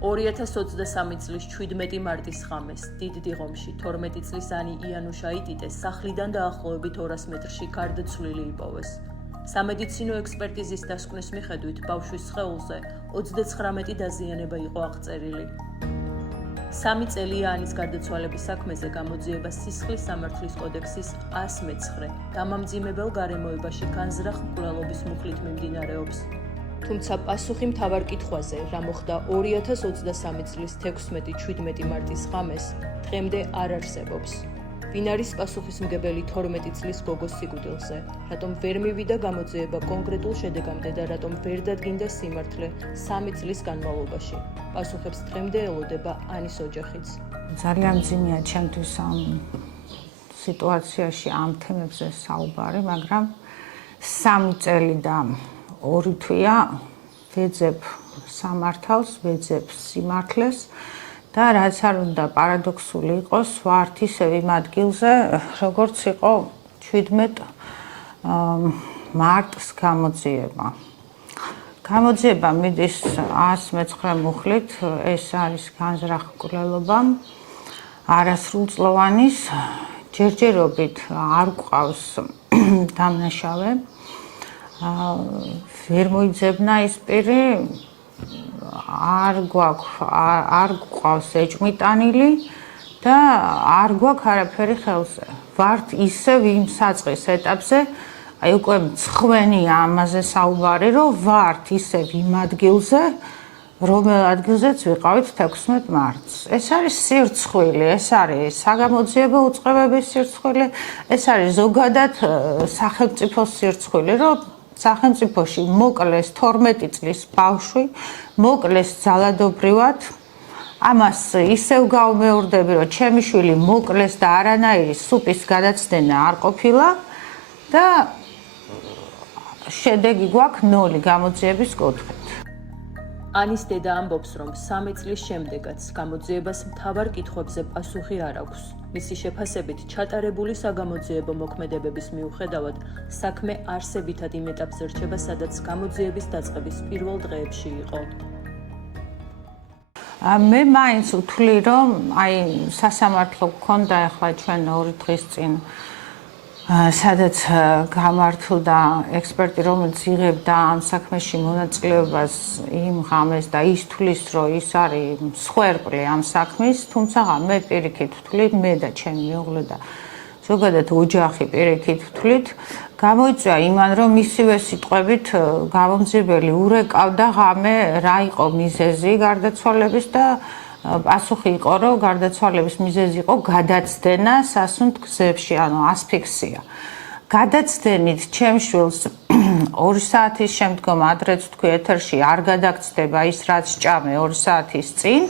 2023 წლის 17 მარტის ღამეს დიდ დიღომში 12 წლის ანი იანუშაიტიტეს სახლიდან დაახლოებით 200 მეტრში გარდაცვლილი იპოვეს. სამედიცინო ექსპერტიზის დასკვნის მიხედვით ბავშვის სხეულზე 39 დაზიანება იყო აღწერილი. 3 წელია ანის გარდაცვალების საქმეზე გამოძიება სისხლის სამართლის კოდექსის 109 დამამძიმებელ გარემოებაში განზრახ მკვლელობის მუხლით მიმდინარეობს. თუმცა პასუხი მთავარ კითხვაზე, რა მოხდა 2023 წლის 16-17 მარტის ღამეს, დღემდე არ არსებობს. ვინ არის პასუხისმგებელი 12 წლის გოგოს სიკვდილზე, რატომ ვერ მივიდა გამოძიება კონკრეტულ შედეგამდე და რატომ ვერ დადგინდა სიმართლე 3 წლის განმავლობაში. პასუხებს დღემდე ელოდება ანის ოჯახიც. ძალიან მძიმეა ჩემთვის ამ სიტუაციაში ამ თემებზე საუბარი, მაგრამ 3 წელი და 2 თვეა ვეძებ სამართალს, ვეძებ სიმართლეს და რაც არ უნდა პარადოქსული იყოს, ვართ ისევ იმ ადგილზე, როგორც იყო 17 მარტს გამოძიება. გამოძიება მიდის 109 მუხლით, ეს არის განზრახ მკვლელობა, არასრულწლოვანის, ჯერჯერობით არ გვყავს დამნაშავე. ვერ მოიძებნა ის პირი, არ გვყავს ეჭვმიტანილი და არ გვაქვს არაფერი ხელზე. ვართ ისევ იმ საწყის ეტაპზე, აი უკვე მცხვენია ამაზე საუბარი, რომ ვართ ისევ იმ ადგილზე, რომელ ადგილზეც ვიყავით 16 მარტს. ეს არის სირცხვილი, ეს არის საგამოძიებო უწყებების სირცხვილი, ეს არის ზოგადად სახელმწიფოს სირცხვილი, რომ სახელმწიფოში მოკლეს 12 წლის ბავშვი, მოკლეს ძალადობრივად. ამას ისევ გავმეორდები, რომ ჩემი შვილი მოკლეს და არანაირი სუპის გადაცდენა არ ყოფილა და შედეგი გვაქვს 0 გამოძიების კუთხით. ანის დედა ამბობს, რომ 3 წლის შემდეგაც გამოძიებას მთავარ კითხვებზე პასუხი არ აქვს. მისი შეფასებით, ჩატარებული საგამოძიებო მოქმედებების მიუხედავად, საქმე არსებითად იმ ეტაპზე რჩება, სადაც გამოძიების დაწყების პირველ დღეებში იყო. მე მაინც ვთვლი, რომ აი სასამართლო გქონდა ახლა ჩვენ 2 დღის წინ, სადაც გამართლდა ექსპერტი, რომელიც იღებდა ამ საქმეში მონაწილეობას იმ ღამეს და ის თვლის, რომ ის არის მსხვერპლი ამ საქმის, თუმცა მე პირიქით ვთვლი, მე და ჩემი მეუღლე და ზოგადად ოჯახი პირიქით ვთვლით, გამოიწვია იმან, რომ მისივე სიტყვებით გამომძიებელი ურეკავდა ღამე რა იყო მიზეზი გარდაცვალების და პასუხი იყო, რომ გარდაცვალების მიზეზი იყო გადაცდენა სასუნთ გზებში, ანუ ასფიქსია. გადაცდენით ჩემ შვილს 2 საათის შემდგომ ადრეც თქვი ეთერში არ გადაგწდება ის რაც ჭამე 2 საათის წინ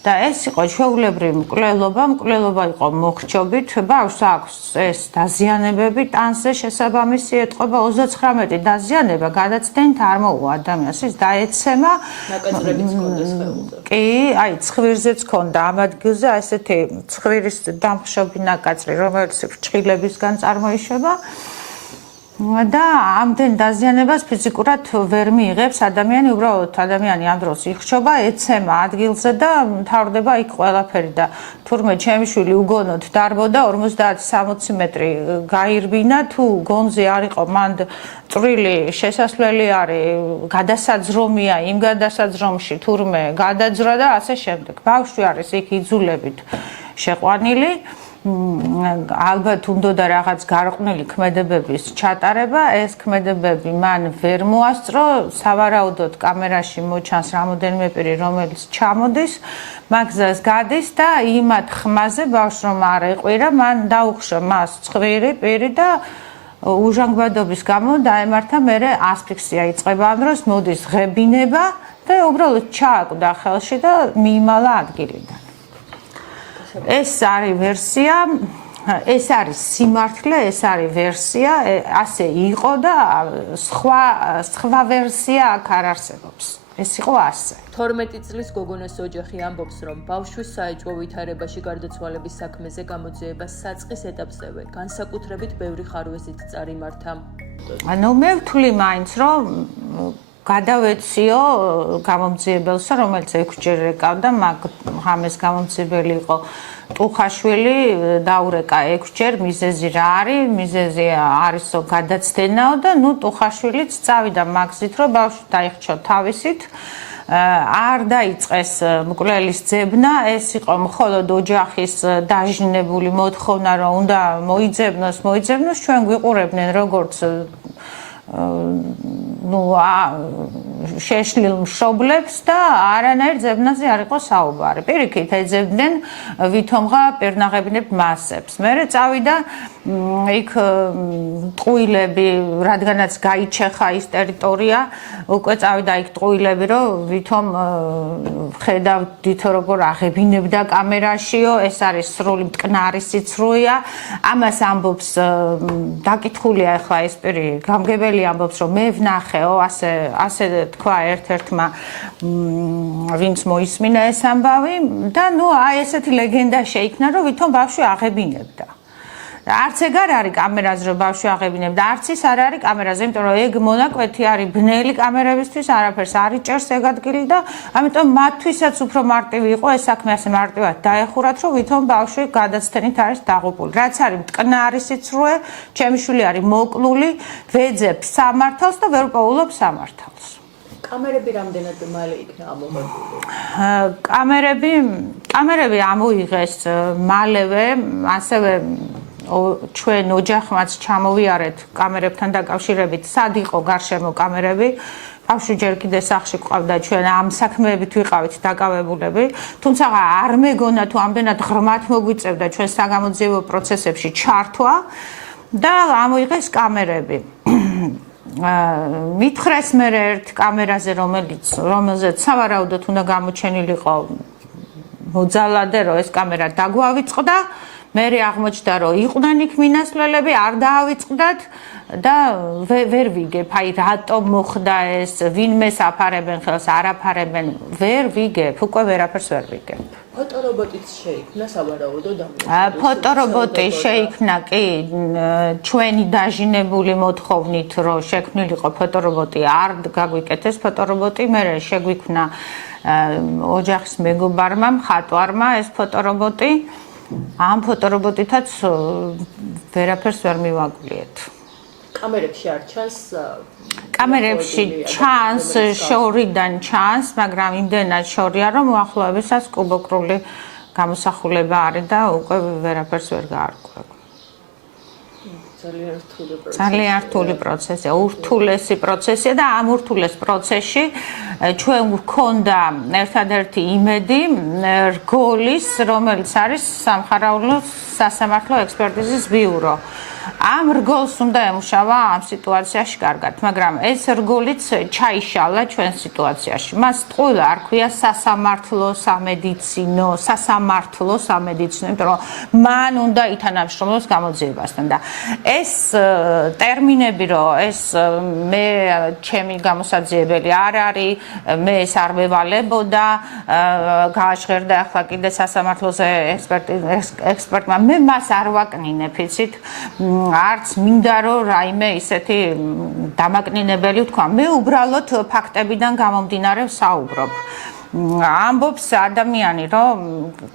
და ეს იყო ჩვეულებრივი მკვლელობა იყო მოხრჩობით, ბავშვს აქვს ეს დაზიანებები, ტანზე შესაბამისი ეტყობა 39 დაზიანება გადაცდენით არ მოუვა ადამიანს, ის დაეცემა. ნაკაწრებიც ჰქონდა სხეულზე. კი, აი ცხვირზეც ჰქონდა ამ ადგილზე ესეთი ცხვირის დამხშობი ნაკაწრი, რომელიც ფრჩხილებისგან წარმოიშვა. და ამდენ დაზიანებას ფიზიკურად ვერ მიიღებს ადამიანი, უბრალოდ ადამიანი ამ დროს იხშობა, ეცემა ადგილზე და მთავრდება იქ ყველაფერი და თურმე ჩემი შვილი უგონოდ დარბოდა 50-60 მეტრი გაირბინა, თუ გონზე არ იყო მანდ წვრილი შესასვლელი არის, გადასაძრომია, იმ გადასაძრომში თურმე გადაძრა და ასე შემდეგ. ბავშვი არის იქ იძულებით შეყვანილი. ალბათ უნდა რაღაც გარყვნილი ქმედებების ჩატარება, ეს ქმედებები მან ვერ მოასწრო, სავარაუდოდ კამერაში მოჩანს რამოდენიმე პირი, რომელიც ჩამოდის, მაგზას გადის და იმათ ხმაზე ბავშვს რომ არ ეყვირა, მან დაუხშა მას ცხვირი პირი და უჟანგბადობის გამო დაემართა, მერე ასფიქსია იწყება ამ დროს, მოდის ღებინება და უბრალოდ ჩააკვდა ხელში და მიიმალა ადგილიდან. ეს არის ვერსია, ეს არის სიმართლე, ეს არის ვერსია, ასე იყო და სხვა ვერსია აქ არ არსებობს. ეს იყო ასე. 12 წლის გოგონას ოჯახი ამბობს, რომ ბავშვის საეჭვო ვითარებაში გარდაცვალების საქმეზე გამოძიება საწყის ეტაპზევე განსაკუთრებით ბევრი ხარვეზით წარიმართა. ანუ მე ვთვლი მაინც, რომ გადავეციო გამომძიებელსა, რომელიც 6-ჯერ ეკავდა, მაგ ღამეს გამომძიებელი იყო ტუხაშვილი, დაურეკა 6-ჯერ, მიზეზი რა არის? მიზეზი არისო გადაცდენაო და ტუხაშვილიც წავიდა მაგზით, რომ ბავშვი დაიხჩო თავისით. არ დაიწყეს მკვლელის ძებნა, ეს იყო მხოლოდ ოჯახის დაჟინებული მოთხოვნა, რომ უნდა მოიძებნოს, ჩვენ გვიყურებდნენ როგორც შეშლილ მშობლებს და არანაირ ძებნაზე არ იყო საუბარი. პირიქით ეძებდნენ ვითომღა პირნაღებინებ მასებს. მერე წავიდა იქ ტყუილები, რადგანაც გაიჩეხა ის ტერიტორია, უკვე წავიდა იქ ტყუილები, რომ ვითომ ხედავდით როგორ აღებინებდა კამერაშიო, ეს არის სრული მტკნარი სიცრუეა. ამას ამბობს დაკითხულია ახლა ეს პირი გამგებელი ამბობს, რომ მე ვნახეო, ასე თქვა ერთ-ერთმა ვინც მოისმინა ეს ამბავი და აი ესეთი ლეგენდა შეიქმნა, რომ ვითომ ბავშვი აღებინებდა. არც ეგ არ არის კამერაზე, რომ ბავშვი აღებინებდა, არც ის არ არის კამერაზე, იმიტომ რომ ეგ მონაკვეთი არის ბნელი კამერებისთვის, არაფერს არ იჭერს ეგ ადგილი და ამიტომ მათთვისაც უფრო მარტივი იყო ეს საქმე ასე მარტივად დაეხურათ, რომ ვითომ ბავშვი გადაცდენით არის დაღუპული. რაც არის მტკნარი სიცრუე, ჩემი შვილი არის მოკლული, ვეძებ სამართალს და ვერ პოულობ სამართალს. კამერები რამდენად მალე იქნა ამოღებული? კამერები ამოიღეს მალევე, ასევე ჩვენ ოჯახმაც ჩამოვიარეთ კამერებთან დაკავშირებით, სად იყო გარშემო კამერები. ბავშვი ჯერ კიდე სახლში ყავდა, ჩვენ ამ საქმეებით ვიყავით დაკავებულები, თუმცა არ მეგონა თუ ამდენად ღრმად მოგვიწევდა ჩვენ საგამოძიებო პროცესებში ჩართვა და ამოიღეს კამერები. მითხრეს მე ერთ კამერაზე, რომელზეც სავარაუდოდ უნდა გამოჩენილიყო მოძალადე, რომ ეს კამერა დაგვავიწყდა. მე აღმოჩნდა, რომ იყვნენ იქ მინასვლელები, არ დაავიწყდათ და ვერ ვიგებ, აი რატომ მოხდა ეს, ვინმეს აფარებენ ხელს, არ აფარებენ, ვერ ვიგებ, უკვე ვერაფერს ვერ ვიგებ. ფოტორობოტიც შეიქმნა სავარაუდოდ ამ. ფოტორობოტი შეიქმნა კი ჩვენი დაჟინებული მოთხოვნით, რომ შექმნილიყო ფოტორობოტი, არ გაგვიკეთეს ფოტორობოტი, მე შეგვიქმნა ოჯახის მეგობარმა, მხატვარმა ეს ფოტორობოტი. ამ ფოტორობოტითაც ვერაფერს ვერ მივაგვლიეთ. კამერებში არ ჩანს? კამერებში ჩანს, შორიდან ჩანს, მაგრამ იმდენად შორია, რომ უახლოებისას კუბოკრული გამოსახულება არის და უკვე ვერაფერს ვერ გაარკვევ. ძალიან რთული პროცესია, ურთულესი პროცესია და ამ ურთულეს პროცესში ჩვენ გვქონდა ერთადერთი იმედი რგოლის, რომელიც არის სასამართლო ექსპერტიზის ბიურო. ამ რგოლს უნდა ემუშავა ამ სიტუაციაში კარგად, მაგრამ ეს რგოლიც ჩაიშალა ჩვენ სიტუაციაში. მას ტყუილა არ ქვია სასამართლო სამედიცინო, იმიტომ რომ მან უნდა ითანამშრომლოს გამოძიებასთან და ეს ტერმინები, რომ ეს მე ჩემი გამოსაძიებელი არ არის, მე ეს არ მევალებოდა, გააჟღერდა ახლა კიდე სასამართლოზე ექსპერტმა, მე მას არ ვაკნინებ, იცით? არც მინდა რომ რაიმე ისეთი დამაკნინებელი ვთქვა. მე უბრალოდ ფაქტებიდან გამომდინარე ვსაუბრობ. ამბობს ადამიანი, რომ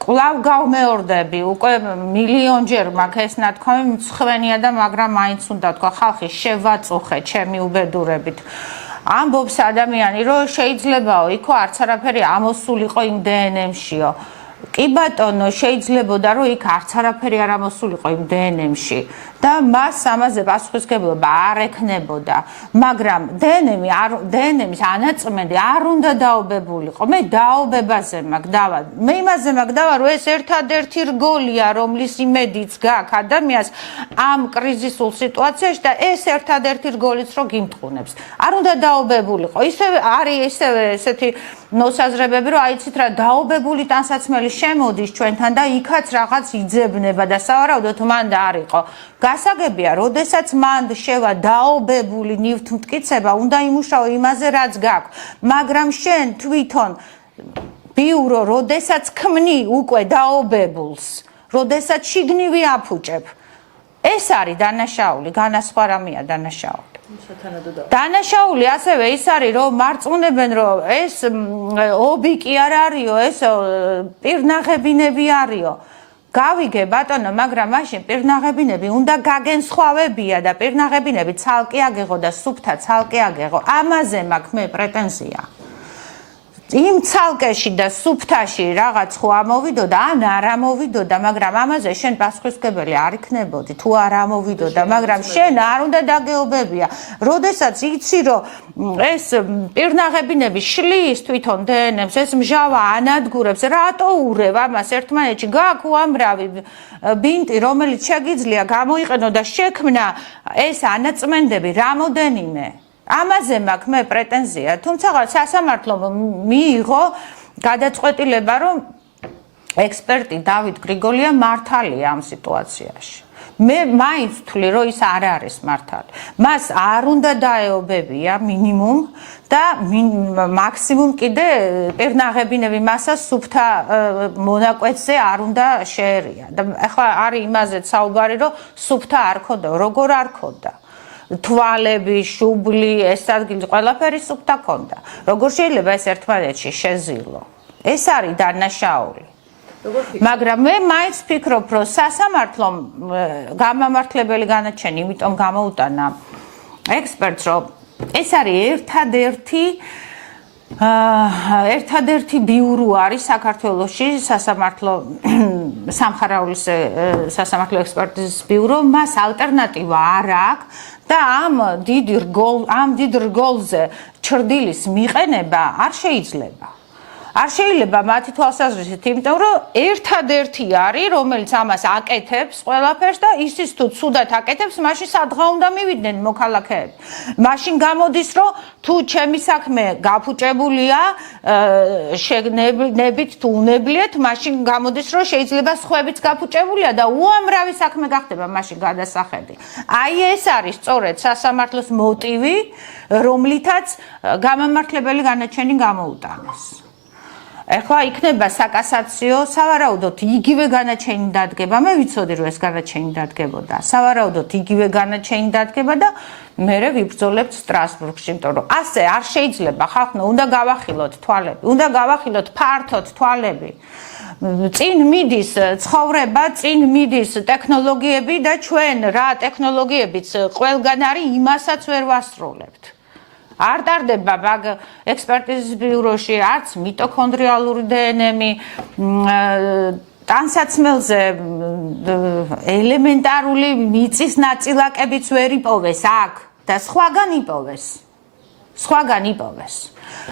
კვლავ გავმეორდები, უკვე მილიონჯერ მაქვს ეს ნათქვამი, მწხვენია და მაგრამ მაინც უნდა თქვა, ხალხი შევაწუხე ჩემი უბედურებით. ამბობს ადამიანი, რომ შეიძლებაო, იქო არც არაფერი ამოსულიყო იმ დნმ-შიო. კი ბატონო, შეიძლებოდა რომ იქ არც არაფერი არ ამოსულიყო იმ დნმ-ში და მას ამაზე პასუხისმგებლობა არ ექნებოდა, მაგრამ დნმ-ის ანაწმენდი არ უნდა დაობებულიყო. მე დაობებაზე მაქვს დავა. მე იმაზე მაქვს დავა, რომ ეს ერთადერთი რგოლია, რომლის იმედიც გაქვს ადამიანს ამ კრიზისულ სიტუაციაში და ეს ერთადერთი რგოლიც რო გიმტყუნებს. არ უნდა დაობებულიყო. ისევ არის ესეთი მოსაზრებები, რომ აიცით რა, დაობებული ტანსაცმელი შემოდის ჩვენთან და იქაც რაღაც იძებნება და სავარაუდოდ მან და არ იყო. გასაგებია, როდესაც მან შევა დაობებული ნივთმტკიცება, უნდა იმუშაო იმაზე, რაც გაქვს. მაგრამ შენ თვითონ ბიურო, როდესაც ქმნი უკვე დაობებულს, როდესაც შიგნივი აფუჭებ, ეს არის დანაშაული, განასხვავებია დანაშაული. დანაშაული ასევე ის არის, რომ მარწმუნებენ, რომ ეს ობიკი არ არისო, ეს პირნაღებინები არისო. გავიგე ბატონო, მაგრამ მაშინ პირნაღებინები უნდა გაგენსხვავებია და პირნაღებინები ცალკე აგეღო და სუფთა ცალკე აგეღო. ამაზე მაქვს მე პრეტენზია. იმ ცალკეში და სუფთაში რაღაც ხო ამოვიდოდა, ან არ ამოვიდოდა, მაგრამ ამაზე შენ პასუხისმგებელი არ იქნებოდი, თუ არ ამოვიდოდა, მაგრამ შენ არ უნდა დაგეობებია. როდესაც იცი, რომ ეს პირნაღებინები შლის თვითონ დნმ-ს, ეს მჟავა ანადგურებს, რატო ურევ ამას ერთმანეთში? გაქვს უამრავი ბინტი, რომელიც შეგიძლია გამოიყენო და შექმნა ეს ანაწმენდები რამოდენიმე. ამაზე მაქვს მე პრეტენზია, თუმცა სასამართლომ მიიღო გადაწყვეტილება, რომ ექსპერტი დავით გრიგოლია მართალია ამ სიტუაციაში. მე მაინც ვთვლი, რომ ის არ არის მართალი. მას არ უნდა დაეობებია მინიმუმ და მაქსიმუმ კიდე პირნაღებინები მასას სუფთა მონაკვეთზე არ უნდა შეერია. და ახლა არის იმაზეც საუბარი, რომ სუფთა არ ქონდა, როგორ არ ქონდა. თვალები, შუბლი, ეს ადგილი ყველაფერი სუფთა ქონდა. როგორ შეიძლება ეს ერთმანეთში შეზილო? ეს არის დანაშაული. მაგრამ მე მაინც ვფიქრობ, რომ სასამართლომ გამამართლებელი განაჩენი, იმიტომ გამოუტანა ექსპერტს, რომ ეს არის ერთადერთი ბიურო არის საქართველოში სასამართლო სამხარაულის სასამართლო ექსპერტიზის ბიურო, მას ალტერნატივა არ აქვს და ამ დიდ რგოლზე ჩრდილის მიყენება არ შეიძლება. არ შეიძლება მათი თვალსაზრისით, იმიტომ რომ ერთადერთი არის, რომელიც ამას აკეთებს ყველაფერს და ისიც თუ ცუდად აკეთებს, მაშინ სადღა უნდა მივიდნენ მოქალაქეები. მაშინ გამოდის, რომ თუ ჩემი საქმე გაფუჭებულია, შეგნებით თუ უნებლიეთ, მაშინ გამოდის, რომ შეიძლება სხვაებიც გაფუჭებულია და უამრავი საქმე გახდება მაშინ გადასახედი. აი ეს არის სწორედ სასამართლოს მოტივი, რომლითაც გამამართლებელი განაჩენი გამოუტანეს. ეხლა იქნება საკასაციო, სავარაუდოდ იგივე განაჩენი დადგება. მე ვიცოდი, რომ ეს განაჩენი დადგებოდა. სავარაუდოდ იგივე განაჩენი დადგება და მე ვიბრძოლებთ სტრასბურგში, იმიტომ რომ ასე არ შეიძლება ხალხმა უნდა გავახილოთ თვალები, უნდა გავახილოთ ფართოდ თვალები. წინ მიდის ცხოვრება, წინ მიდის ტექნოლოგიები და ჩვენ რა ტექნოლოგიებიც ყველგან არის, იმასაც ვერ ვასრულებთ. არ ტარდება მაგ ექსპერტიზის ბიუროში არც მიტოქონდრიალური დნმ-ი, ტანსაცმელზე ელემენტარული მიწის ნაწილაკებიც ვერ იპოვეს აქ და სხვაგან იპოვეს.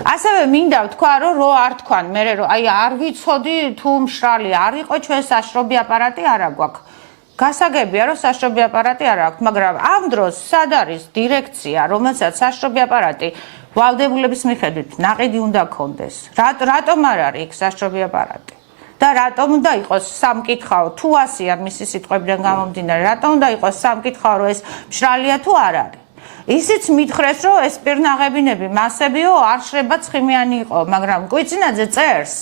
ასევე მინდა ვთქვა, რომ არ თქვან მე რომ აი არ ვიცოდი თუ მშრალი არ იყო ჩვენ საშრობი აპარატი არა გვაქვს. გასაგებია, რომ საშრობი აპარატი არ აქვს, მაგრამ ამ დროს სად არის დირექცია, რომელსაც საშრობი აპარატი ვალდებულების მიხედვით ნაყიდი უნდა ქონდეს. რატომ არ არის იქ საშრობი აპარატი? და რატომ უნდა იყოს სამკითხაო, თუ ასია მისი სიტყვებიდან გამომდინარე, რატომ უნდა იყოს სამკითხაო, რომ ეს მშრალია თუ არ არის? ისიც მითხრეს, რომ ეს პირნაღებინები მასებიო არ შრება ცხიმიანი იყო, მაგრამ კვიცინაძე წერს,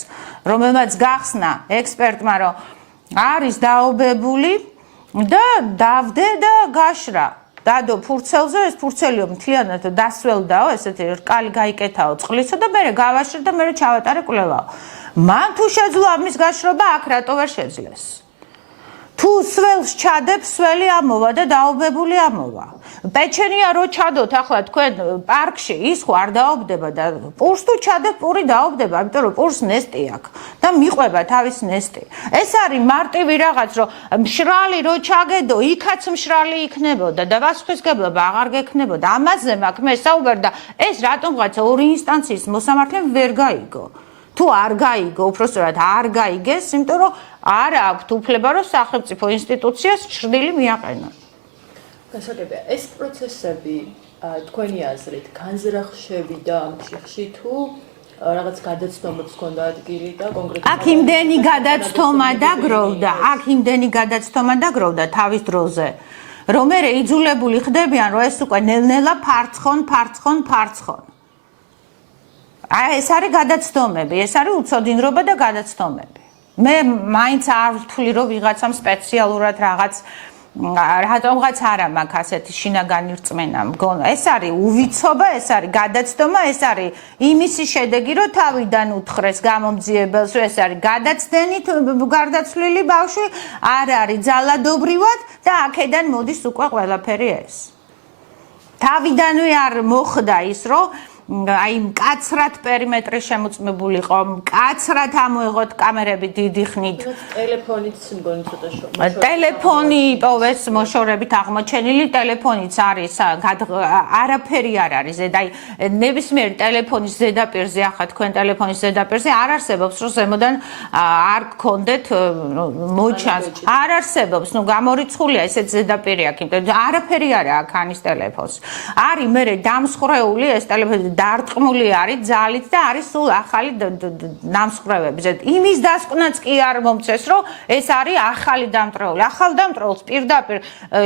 რომელმაც გახსნა ექსპერტმა, რომ არის დაობებული და დავდე და გაშრა. დადო ფურცელზე, ეს ფურცელიო მთლიანად დასველდაო, ესეთი რკალი გაიკეთაო წყლისო და მე გავაშრე და მე ჩავატარე კვლევაო. მან თუ შეძლო ამის გაშრობა, აქ რატო ვერ შეძლეს? თუ სველს ჩადებს, სველი ამოვა და დაობებული ამოვა. პეჩენია რო ჩადოთ ახლა თქვენ პარკში, ის ხო არ დაობდება და პურს თუ ჩადებ, პური დაობდება, იმიტომ რომ პურს ნესტი აქვს და მიყვება თავის ნესტი. ეს არის მარტივი რაღაც, რომ მშრალი რო ჩაგედო, იქაც მშრალი იქნებოდა და პასუხისმგებლობა აღარ გექნებოდა. ამაზე მაქვს მე საუბარი და ეს რატომღაცა ორი ინსტანციის მოსამართლემ ვერ გაიგო. თუ არ გაიგო, უпростоრად არ გაიგეს, იმიტომ რომ არ აქვს უფლება, რომ სახელმწიფო ინსტიტუციას ჩრდილი მიაყენონ. გასაგებია, ეს პროცესები თქვენი აზრით განზრახშევიდა ამ შეხში თუ რაღაც გადაცდომებს ჰქონდა ადგილი და კონკრეტულად აქ იმდენი გადაცდომა დაგროვდა თავის დროზე, რომ მე იძულებული ხდებიან, რომ ეს უკვე ნელ-ნელა ფარცხონ. ეს არის გადაცდომები, ეს არის უცოდინრობა და გადაცდომები. მე მაინც არ ვთვლი, რომ ვიღაცამ სპეციალურად რაღაც რატომღაც არა მაქვს ასეთი შინაგანი რწმენა მგონა. ეს არის უვიცობა, ეს არის გადაცდომა, ეს არის იმისი შედეგი, რომ თავიდან უთხრეს გამომძიებელს, რომ ეს არის გადაცდენით გარდაცვლილი ბავშვი, არ არის ძალადობრივად და აქედან მოდის უკვე ყველაფერი ეს. თავიდანვე არ მოხდა ის, რომ აი მკაცრად პერიმეტრი შემოწმებულიყო, მკაცრად ამოიღოთ კამერები დიდი ხნით. ტელეფონიც მგონი ცოტა შორს. ტელეფონი იპოვეს მოშორებით აღმოჩენილი, ტელეფონიც არის, არაფერი არ არის ზედა. აი ნებისმიერ ტელეფონის ზედაპირზე, ახლა თქვენ ტელეფონის ზედაპირზე არ არსებობს, რომ ზემოდან არ გქონდეთ მოჩანს. არ არსებობს, ნუ გამორიცხულია ესეც ზედაპირი აქ, იმიტომ არაფერი არა აქ ანის ტელეფონს. არის მე დამსხრეული ეს ტელეფონი დარტყმული არის ძალით და არის სულ ახალი დამსხვრევები. იმის დასკვნაც კი არ მომწეს, რომ ეს არის ახალი დამტრეული. ახალ დამტრეულს პირდაპირ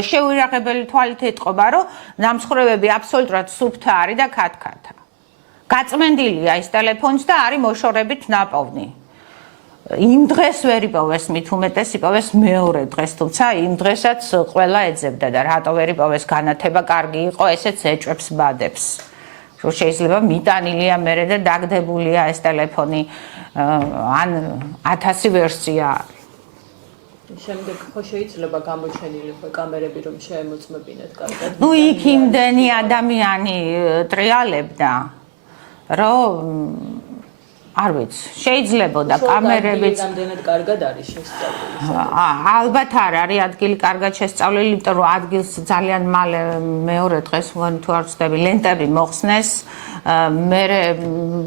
შეუიღებელი თვალით ეტყობა, რომ დამსხვრევები აბსოლუტურად სუფთა არის და ქათქათა. გაწმენდილია ეს ტელეფონიც და არის მოშორებით ნაპოვნი. იმ დღეს ვერ იპოვეს, მით უმეტეს იპოვეს მეორე დღეს, თუმცა იმ დღესაც ყველა ეძებდა და რატო ვერ იპოვეს განათება კარგი იყო, ესეც ეჭვებს ბადებს. რომ შეიძლება მიტანილია მერე და დაგდებულია ეს ტელეფონი ან 1000 ვერსია. შემდეგ ხო შეიძლება გამოჩენილი ხო კამერები რომ შეემოწმებინათ კარგად. ნუ იქ იმდენი ადამიანი ტრიალებდა, რომ არ ვიცი, შეიძლება და კამერებიც რამდენად კარგად არის შესწავლილი. ალბათ არ არის ადგილი კარგად შესწავლილი, იმიტომ რომ ადგილს ძალიან მალე მეორე დღეს მგონი თუ არ ვცდები, ლენტები მოხსნეს. მე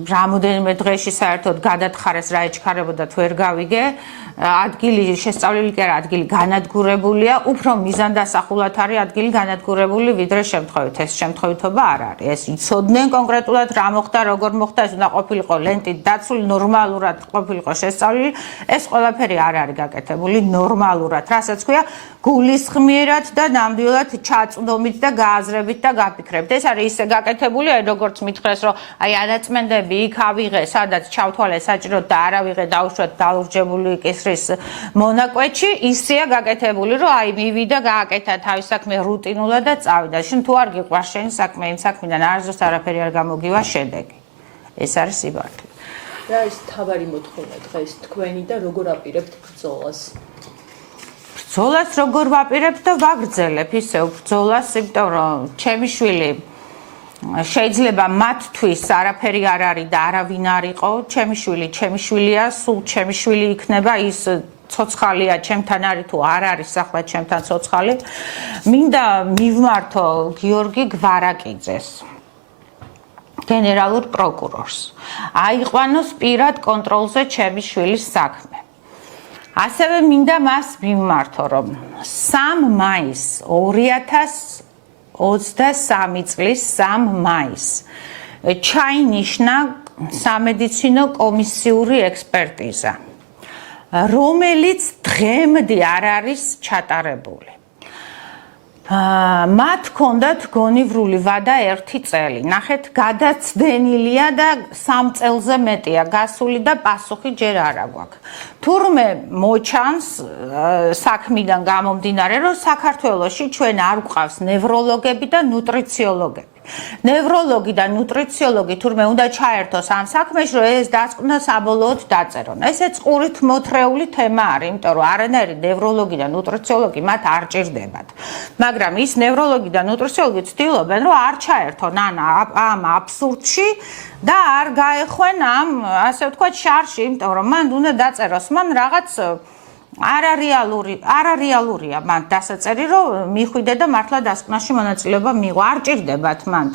რამოდენიმე დღეში საერთოდ გადათხარეს რა ეჩქარებოდათ ვერ გავიგე. ადგილი შესწავლილი კი არა, ადგილი განადგურებულია, უფრო მიზანდასახულად არის ადგილი განადგურებული ვიდრე შემთხვევით. ეს შემთხვევითობა არ არის. ეს იცოდნენ კონკრეტულად რა მოხდა, როგორ მოხდა, ეს უნდა ყოფილიყო ლენტით დაცული, ნორმალურად ყოფილიყო შესწავლილი. ეს ყველაფერი არ არის გაკეთებული ნორმალურად. რასაც ქვია, გულისხმიერად და ნამდვილად ჩაწვდომით და გააზრებით და გაფიქრებით. ეს არის ისე გაკეთებული, აი როგორც მითხრეს, რომ აი ანაწმენდები იქ ავიღე, სადაც ჩავთვალე საჭიროდ და არ ავიღე დაუშვათ დალურჯებული კისრის მონაკვეთში, ისეა გაკეთებული, რომ აი მივიდა, გააკეთა თავის საქმე რუტინულად და წავიდა. შენ თუ არ გიყვარს შენი საქმე, იმ საქმიდან არასდროს არაფერი არ გამოგივა შედეგი. ეს არის სიბარტი. რა ის თავარი მოთხოვნა დღეს თქვენი და როგორ აპირებთ ბრძოლას? ბრძოლას როგორ ვაპირებთ და ვაგრძელებ ისევ ბრძოლას, იმიტომ რომ ჩემი შვილი შეიძლება მათთვის არაფერი არ არის და არავინ არ იყო, ჩემი შვილია, სულ ჩემი შვილი იქნება, ის ცოცხალია, ჩემთან არის თუ არ არის ახლა ჩემთან ცოცხალი. მინდა მივმართო გიორგი გვარაკიძეს, გენერალურ პროკურორს. აიყვანოს პირად კონტროლზე ჩემი შვილის საქმე. ასევე მინდა მას მივმართო, რომ 3 მაისს 2023 წლის 3 მაისს ჩაინიშნა სამედიცინო კომისიური ექსპერტიზა, რომელიც დღემდე არ არის ჩატარებული. მათ ჰქონდათ გონივრული ვადა 1 წელი. ნახეთ, გადაცდენილია და 3 წელზე მეტია გასული და პასუხი ჯერ არ აგვაქვს. თურმე მოჩანს საქმიდან გამომდინარე, რომ საქართველოში ჩვენ არ გვყავს ნევროლოგები და ნუტრიციოლოგები. ნევროლოგი და ნუტრიციოლოგი თურმე უნდა ჩაერთოს ამ საქმეში, რომ ეს დასკვნა საბოლოოდ დაწერონ. ესეც ყურით მოთრეული თემა არის, იმიტომ რომ არანაირი ნევროლოგი და ნუტრიციოლოგი მათ არ ჭირდებათ. მაგრამ ის ნევროლოგი და ნუტრიციოლოგი ცდილობენ, რომ არ ჩაერთონ ამ აბსურდში და არ გაეხვენ ამ, ასე ვთქვათ, შარში, იმიტომ რომ მან უნდა დაწეროს მან რაღაც არარეალურია მან დასაწერი, რომ მიხვიდე და მართლა დასკვნაში მონაწილეობა მიიღო. არ ჭირდებათ მან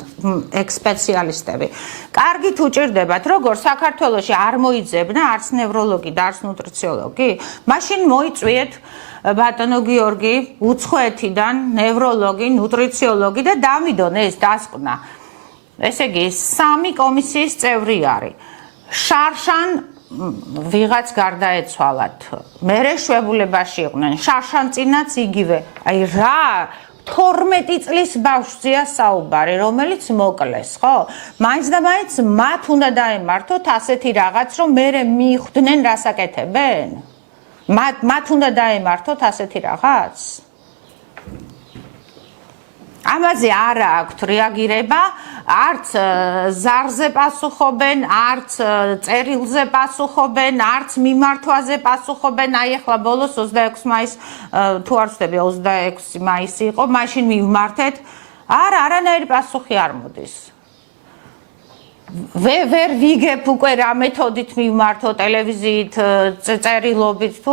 ექსპეციალისტები. კარგი თუ ჭირდებათ, როგორ საქართველოში არ მოიძებნა არც ნევროლოგი და არც ნუტრიციოლოგი, მაშინ მოიწვიეთ ბატონო გიორგი უცხოეთიდან ნევროლოგი, ნუტრიციოლოგი და დამიდონ ეს დასკვნა. ესე იგი, 3 კომისიის წევრი არის. შარშან ვიღაც გარდაეცვალათ. მერე შვებულებაში იყვნენ. შარშან წინაც იგივე. აი რა 12 წლის ბავშვზეა საუბარი, რომელიც მოკლეს, ხო? მაინც და მაინც მათ უნდა დაემართოთ ასეთი რაღაც, რომ მერე მიხვდნენ რას აკეთებენ? მათ უნდა დაემართოთ ასეთი რაღაც? ამაზე არა აქვთ რეაგირება, არც ზარზე პასუხობენ, არც წერილზე პასუხობენ, არც მიმართვაზე პასუხობენ. აი ახლა ბოლოს 26 მაისს თუ არ ვცდები 26 მაისი იყო, მაშინ მივმართეთ. არანაირი პასუხი არ მოდის. ვერ ვიგებ უკვე რა მეთოდით მივმართო, ტელევიზიით, წერილობით თუ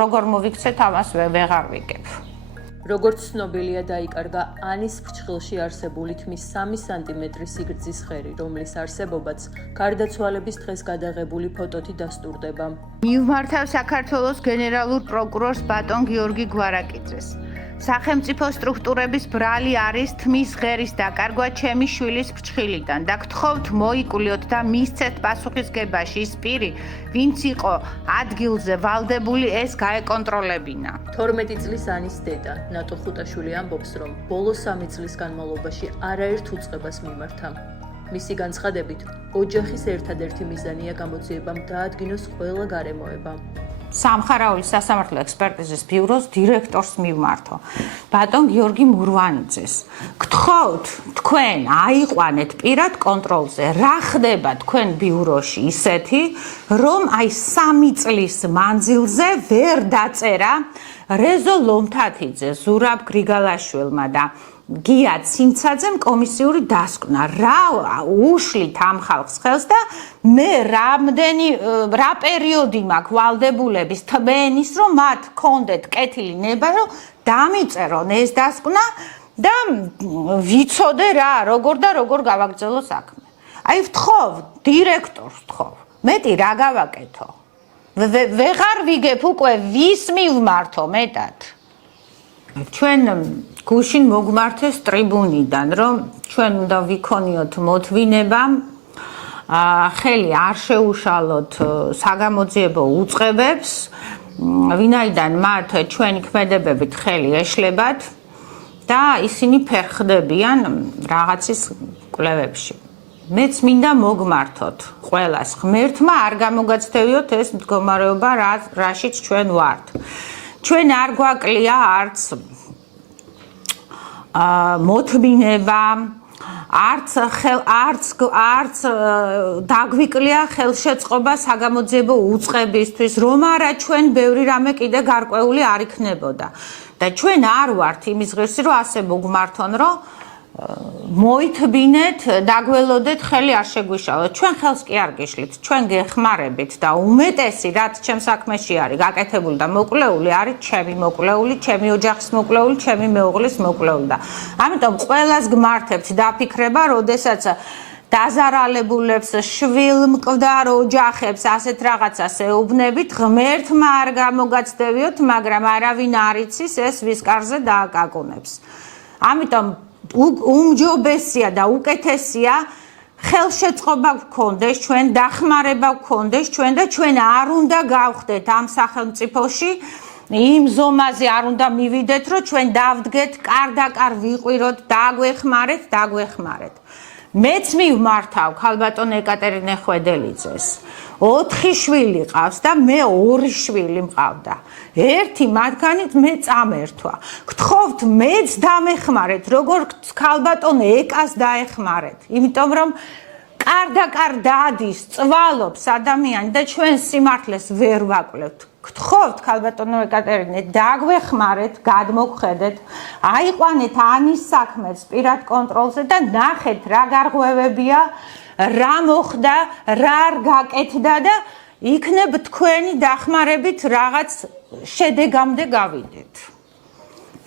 როგორ მოვიქცეთ, ამას ვეღარ ვიგებ. როგორც ცნობილია, დაიკარგა ანის ფრჩხილში არსებული თმის 3 სანტიმეტრის სიგრძის ხერი, რომლის არსებობაც გარდაცვალების დღეს გადაღებული ფოტოთი დასტურდება. მივმართავ საქართველოს გენერალურ პროკურორს ბატონ გიორგი გვარაკიძეს. სახელმწიფო სტრუქტურების ბრალი არის თმის ღერის დაკარგვა ჩემი შვილის ფრჩხილიდან და გთხოვთ მოიკულიოთ და მისცეთ პასუხისგებაში ის პირი, ვინც იყო ადგილზე ვალდებული ეს გაეკონტროლებინა. 12 წლის ანის დედა ნატო ხუტაშვილი ამბობს, რომ ბოლო 3 წლის განმავლობაში არაერთ უწყებას მიმართა. მისი განცხადებით, ოჯახის ერთადერთი მიზანია გამოძიებამ დაადგინოს ყველა გარემოება. სამხარაულის სასამართლო ექსპერტიზის ბიუროს დირექტორს მივმართო, ბატონ გიორგი მურვანიძეს. გთხოვთ, თქვენ აიყვანეთ პირად კონტროლზე, რა ხდება თქვენ ბიუროში ისეთი, რომ აი 3 წლის მანძილზე ვერ დაწერა რეზო ლომთათიძე, ზურაბ გრიგალაშვილმა და გია ცინცაძემ კომისიური დასკვნა. რა უშლით ამ ხალხს ხელს და მე რა პერიოდი მაქვს ვალდებულების თმენის, რომ მათ კონდეთ კეთილი ნება, რომ დამიწერონ ეს დასკვნა და ვიცოდე რა, როგორ გავაგრძელო საქმე. აი ვთხოვ, დირექტორს ვთხოვ, მეტი რა გავაკეთო. ვეღარ ვიგებ უკვე ვის მივმართო მეტად. ჩვენ გუშინ მოგმართეს ტრიბუნიდან, რომ ჩვენ უნდა ვიქონიოთ მოთმინება, ხელი არ შეუშალოთ საგამოძიებო უწყებებს, ვინაიდან მათ ჩვენი ქმედებებით ხელი ეშლებათ და ისინი ფერხდებიან რაღაცის კვლევებში. მეც მინდა მოგმართოთ ყველას ღმერთმა არ გამოგაცდევიოთ ეს მდგომარეობა, რაშიც ჩვენ ვართ. ჩვენ არ გვაკლია არც მოთმინება, არც დაგვიკლია ხელშეწყობა საგამოძიებო უწყებისთვის, რომ არა ჩვენ ბევრი რამე კიდე გარკვეული არ იქნებოდა. და ჩვენ არ ვართ იმის ღირსი, რომ ასე მოგმართონ, რომ მოითბინეთ, დაგველოდეთ, ხელი არ შეგვიშალოთ. ჩვენ ხელს კი არ გიშლით, ჩვენ გეხმარებით და უმეტესი, რაც ჩემ საქმეში არის გაკეთებული და მოკვლეული, არის ჩემი მოკვლეული, ჩემი ოჯახის მოკვლეული, ჩემი მეუღლის მოკვლეული და ამიტომ ყველას გმართებთ დაფიქრება, როდესაც დაზარალებულებს, შვილმკვდარ ოჯახებს ასეთ რაღაცას ეუბნებით, ღმერთმა არ გამოგაცდევიოთ, მაგრამ არავინ არ იცის ეს ვის კარზე დააკაკუნებს. ამიტომ უმჯობესია და უკეთესია ხელშეწყობა გქონდეს ჩვენ, დახმარება გქონდეს ჩვენ და ჩვენ არ უნდა გავხდეთ ამ სახელმწიფოში, იმ ზომაზე არ უნდა მივიდეთ, რომ ჩვენ დავდგეთ, კარდაკარ ვიყვიროთ, დაგვეხმარეთ. მეც მივმართავ ქალბატონ ეკატერინე ხვედელიძეს. 4 შვილი ყავს და მე 2 შვილი მყავდა. ერთი მათგანით მე წამერთვა. გთხოვთ მეც დამეხმარეთ, როგორც ქალბატონ ეკას დაეხმარეთ. იმიტომ რომ კარდაკარ დადის, წვალობს ადამიანი და ჩვენ სიმართლეს ვერ ვაკვლევთ. გთხოვთ ქალბატონო ეკატერინე, დაგვეხმარეთ, გადმოგხედეთ, აიყვანეთ ანის საქმეს პირად კონტროლზე და ნახეთ რა გარღვევებია, რა მოხდა, რა არ გაკეთდა და იქნებ თქვენი დახმარებით რაღაც შედეგამდე გავიდეთ.